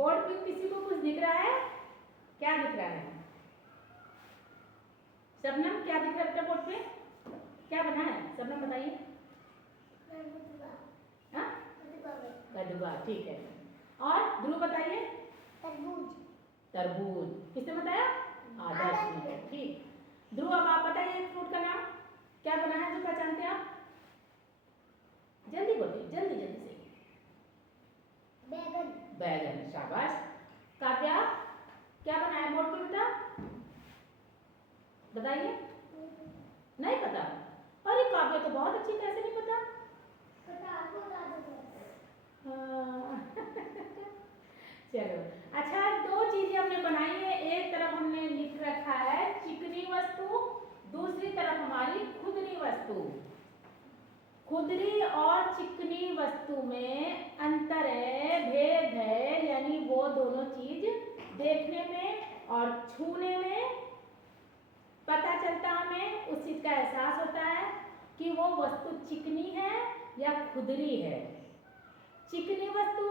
Board पे किसी को कुछ दिख रहा है? क्या दिख रहा है? शबनम क्या दिख रहा है बोर्ड पे? क्या बना है शबनम बताइए। कदुआ, ठीक है। और ध्रुव बताइए। तरबूज। तरबूज किसने बताया? आदर्श ने, ठीक। ध्रुव अब आप बताइए फ्रूट का नाम क्या बना है जो पहचानते हैं आप? जल्दी बोलिए, जल्दी जल्दी से। बैगन। बैगन, शाबाश। काव्या क्या बना है बोर्ड पे बेटा? बताइए। नहीं पता? अरे काव्या तो बहुत अच्छी, कैसे नहीं पता? चलो अच्छा, दो चीजें हमने बनाई है। एक तरफ हमने लिख रखा है चिकनी वस्तु, दूसरी तरफ हमारी खुदरी वस्तु। खुदरी और चिकनी वस्तु में अंतर है, भेद है, यानी वो दोनों चीज देखने में और छूने में पता चलता, हमें उस चीज का एहसास होता है कि वो वस्तु चिकनी है या खुदरी है। चिकनी वस्तु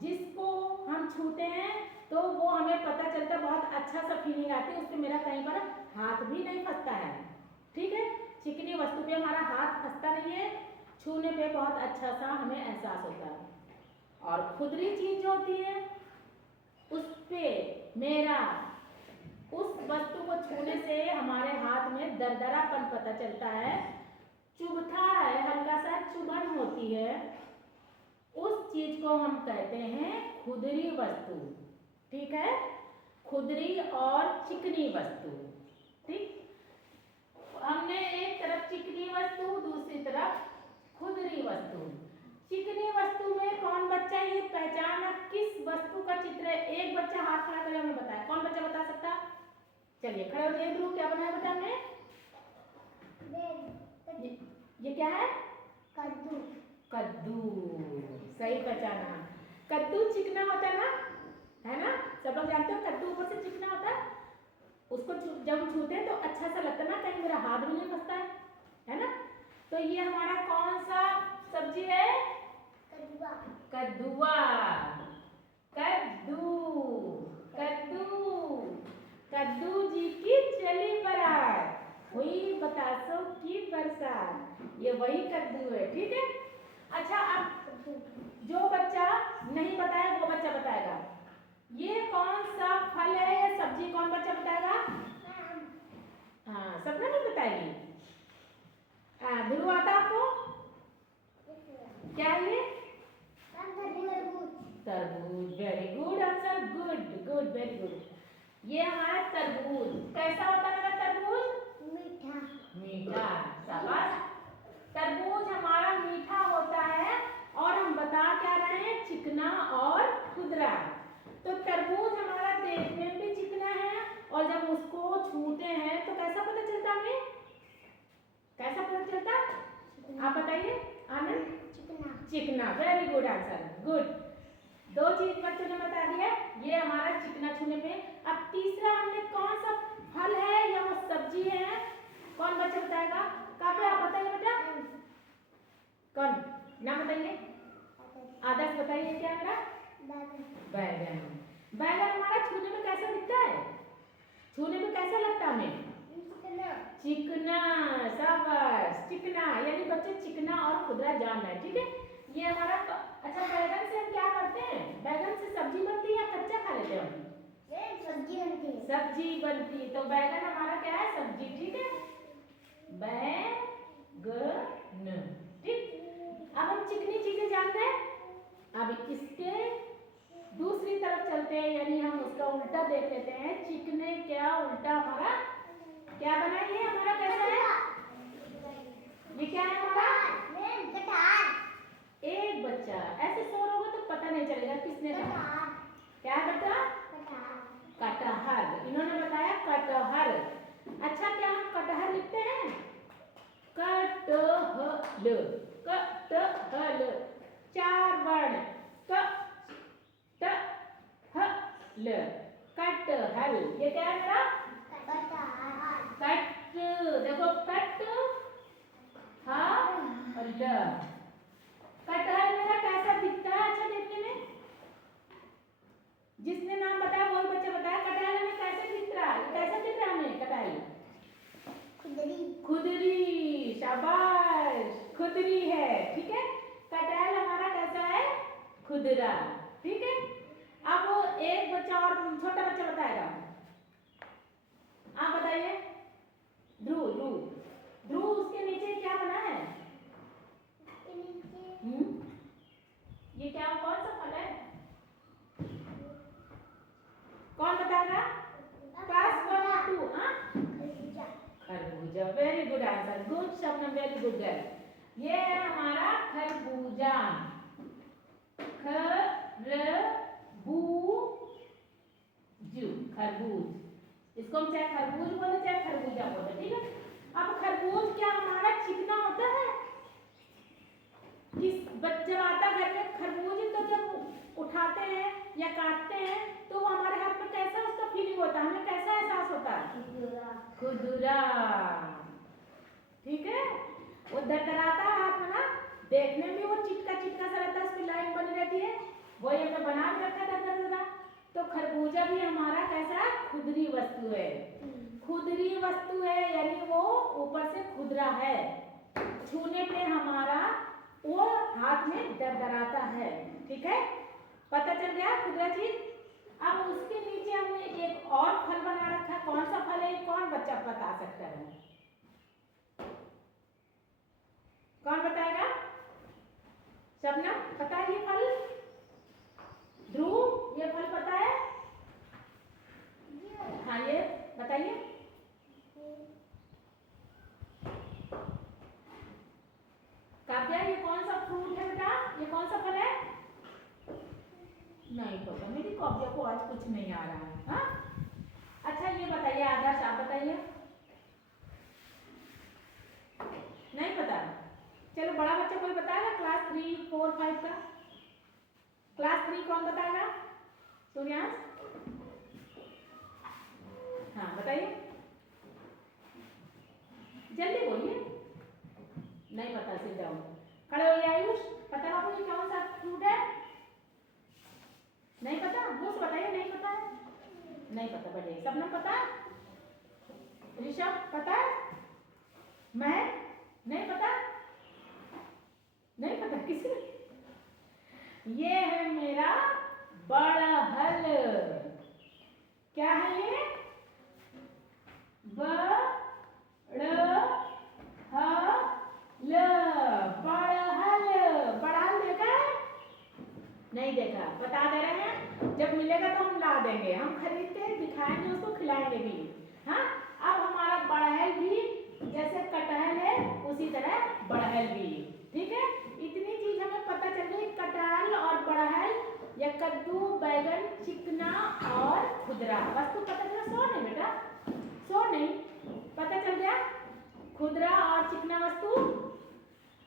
जिसको हम छूते हैं तो वो हमें पता चलता, बहुत अच्छा सा फीलिंग आती है, उससे मेरा कहीं पर हाथ भी नहीं फंसता है, ठीक है। चिकनी वस्तु पे हमारा हाथ फंसता नहीं है, छूने पे बहुत अच्छा सा हमें एहसास होता है। और खुदरी चीज जो होती है उस पे मेरा उस वस्तु को छूने से हमारे हाथ में दरदरापन पता चलता है, चुभता है, हल्का सा चुभन होती है, उस चीज को हम कहते हैं खुदरी वस्तु, ठीक है। खुदरी और चिकनी वस्तु, ठीक। हमने एक तरफ चिकनी वस्तु, दूसरी तरफ खुदरी वस्तु। चिकनी वस्तु में कौन बच्चा ये पहचाना किस वस्तु का चित्र है? एक बच्चा हाथ खड़ा करे हमें बताए, कौन बच्चा बता सकता? चलिए खड़े हो जाइए। ध्रुव क्या बनाया बेटा हमने? ये क्या है? कद्दू। कद्दू, सही पहचाना। कद्दू चिकना होता है ना, है ना? सब लोग जानते हो कद्दू ऊपर से चिकना होता है, उसको जब छूते हैं तो अच्छा सा लगता है ना, कहीं मेरा हाथ भी नहीं फंसता है ना? तो ये हमारा कौन सा सब्जी है? कद्दुआ। कद्दुआ, कद्दू, कद्दू, कद्दू जी की चली बारात हुई बतासों की बरसात, ये वही कद्दू है, ठीक है। अच्छा, अब जो बच्चा नहीं बताया वो बच्चा बताएगा ये कौन सा फल है या सब्जी, कौन बच्चा बताएगा? हाँ, सबने नहीं बताएगी। ध्रुव आता आपको? क्या है ये? तरबूज, very good answer, good good, very good. ये हमारा तरबूज कैसा होता है? मेरा तरबूज मीठा। मीठा, शाबाश। तरबूज हमारा मीठा होता है और हम बता क्या रहे हैं? चिकना और खुदरा। तो तरबूज हमारा देखने में भी चिकना है और जब उसको छूते हैं तो कैसा पता चलता हमें? कैसा पता चलता? आप बताइए आनंद। चिकना। चिकना, वेरी गुड आंसर, गुड। दो चीज बच्चों ने बता दिया, ये हमारा चिकना छूने पे। अब तीसरा हमने कौन सा फल है या वो सब्जी है, कौन बच्चा बताएगा? काव्या आप बताइए बेटा। कौन नाम बताइए? आदर्श बताइए क्या है मेरा? बैगन। बैगन हमारा छूने में कैसा दिखता है? छूने में कैसा लगता है हमें? चिकना, शाबाश, चिकना, यानी बच्चे चिकना और खुदरा जान रहे हैं, ठीक है। ये हमारा अच्छा, बैगन से हम क्या करते हैं? बैगन से सब्जी बनती है या कच्चा खा लेते हैं हम? सब्जी बनती है। सब्जी बनती, तो बैगन हमारा क्या है? सब्जी, ठीक है। बैगन, ठीक। अब हम चिकनी चीजें जानते हैं, अब इसके दूसरी तरफ चलते हैं, यानी हम उसका उल्टा देख लेते हैं। चिकने क्या उल्टा हमारा क्या बना? ये हमारा कैसा है? ये क्या है हमारा? कटहल। एक बच्चा ऐसे सो रहोगे तो पता नहीं चलेगा किसने कहा। क्या है बेटा? कटहल। इन्होंने बताया कटहल। अच्छा, क्या हम कटहल लिखते हैं? कटहल, कटहल, चार वर्ण, कटहल, कटहल। ये क्या है मेरा? कट, देखो कट हल। कटहल मेरा कैसा दिखता है? अच्छा देखने में खुदरा। ठीक है, अब वो एक बच्चा और छोटा बच्चा बताएगा। आप बताइए। ध्रुव ध्रुव ध्रुव, उसके नीचे क्या बना है? ये क्या, कौन सा फल है? कौन बताएगा? क्लास 1 और 2। खरबूजा। वेरी गुड आंसर, गुड शब्द, वेरी गुड गर्ल। ये है हमारा खरबूजा। खरबूज। इसको हम चाहे खरबूज बोले चाहे खरबूजा बोले। ठीक है, अब खरबूज क्या हमारा चिकना होता है? किस जब आता घर में खरबूज, तो जब उठाते हैं या काटते हैं तो वो हमारे हाथ में कैसा उसका फीलिंग होता है, हमें कैसा एहसास होता है? खुदरा। ठीक है, वो दरदराता है हाथ में ना, देखने में वो चिटका चिटका सा रहता है, उसकी लाइन बनी रहती है, वही हमने बना के रखा था दरदरा। तो खरबूजा भी हमारा कैसा खुदरी वस्तु है। खुदरी वस्तु है यानी वो ऊपर से खुदरा है, छूने पे हमारा वो हाथ में दरदराता है। ठीक है, पता चल गया खुदरा चीज। अब उसके नीचे हमने एक और फल बना रखा। कौन सा फल है? कौन बच्चा बता सकता है? कौन बताएगा? शबनम पता है ये फल? ध्रुव ये फल पता है? हाँ, ये बताइए। काव्या ये कौन सा फ्रूट है बेटा? ये कौन सा फल है? नहीं पता, मेरी काव्या को आज कुछ नहीं आ रहा है। हाँ, अच्छा ये बताइए आदर्श, आप बताइए। नहीं पता? चलो बड़ा बच्चा कोई बताएगा? क्लास 3, 4, 5 का। क्लास 3 कौन बताएगा? सूर्यांश, हाँ बताइए, जल्दी बोलिए। नहीं पता, सिट डाउन। खड़े हो आयुष, पता ना आपको ये कौन सा फ्रूट है? नहीं पता? मुझे बताइए, नहीं पता है? नहीं पता, बढ़िया। सबने पता? ऋषभ पता? महक नहीं पता? नहीं पता किसी ने? ये है मेरा बड़हल। क्या है ये? बड़हल। बड़हल देखा है? नहीं देखा, बता दे रहे हैं, जब मिलेगा तो हम ला देंगे, हम खरीदते हैं, दिखाएंगे, उसको खिलाएंगे भी। हाँ, अब हमारा बड़हल भी जैसे कटहल है उसी तरह बड़हल भी। ठीक है, इतनी चीज हमें पता चल गई, कटहल और बड़हल या कद्दू, बैगन, चिकना और खुदरा वस्तु पता चला। 100 नहीं बेटा, 100 नहीं, पता चल गया खुदरा और चिकना वस्तु।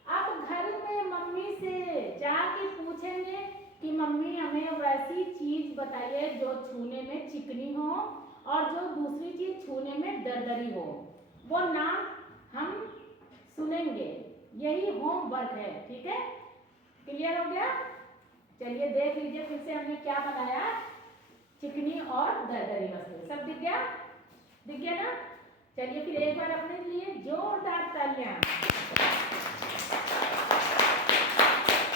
अब घर में मम्मी से जाके पूछेंगे कि मम्मी हमें वैसी चीज बताइए जो छूने में चिकनी हो और जो दूसरी चीज छूने में दरदरी हो, वो नाम हम सुनेंगे। यही होमवर्क है। ठीक है, क्लियर हो गया? चलिए देख लीजिए फिर से हमने क्या बनाया, चिकनी और दरदरी वस्तु। सब दिख गया? दिख गया ना? चलिए फिर एक बार अपने लिए जोरदार तालियां।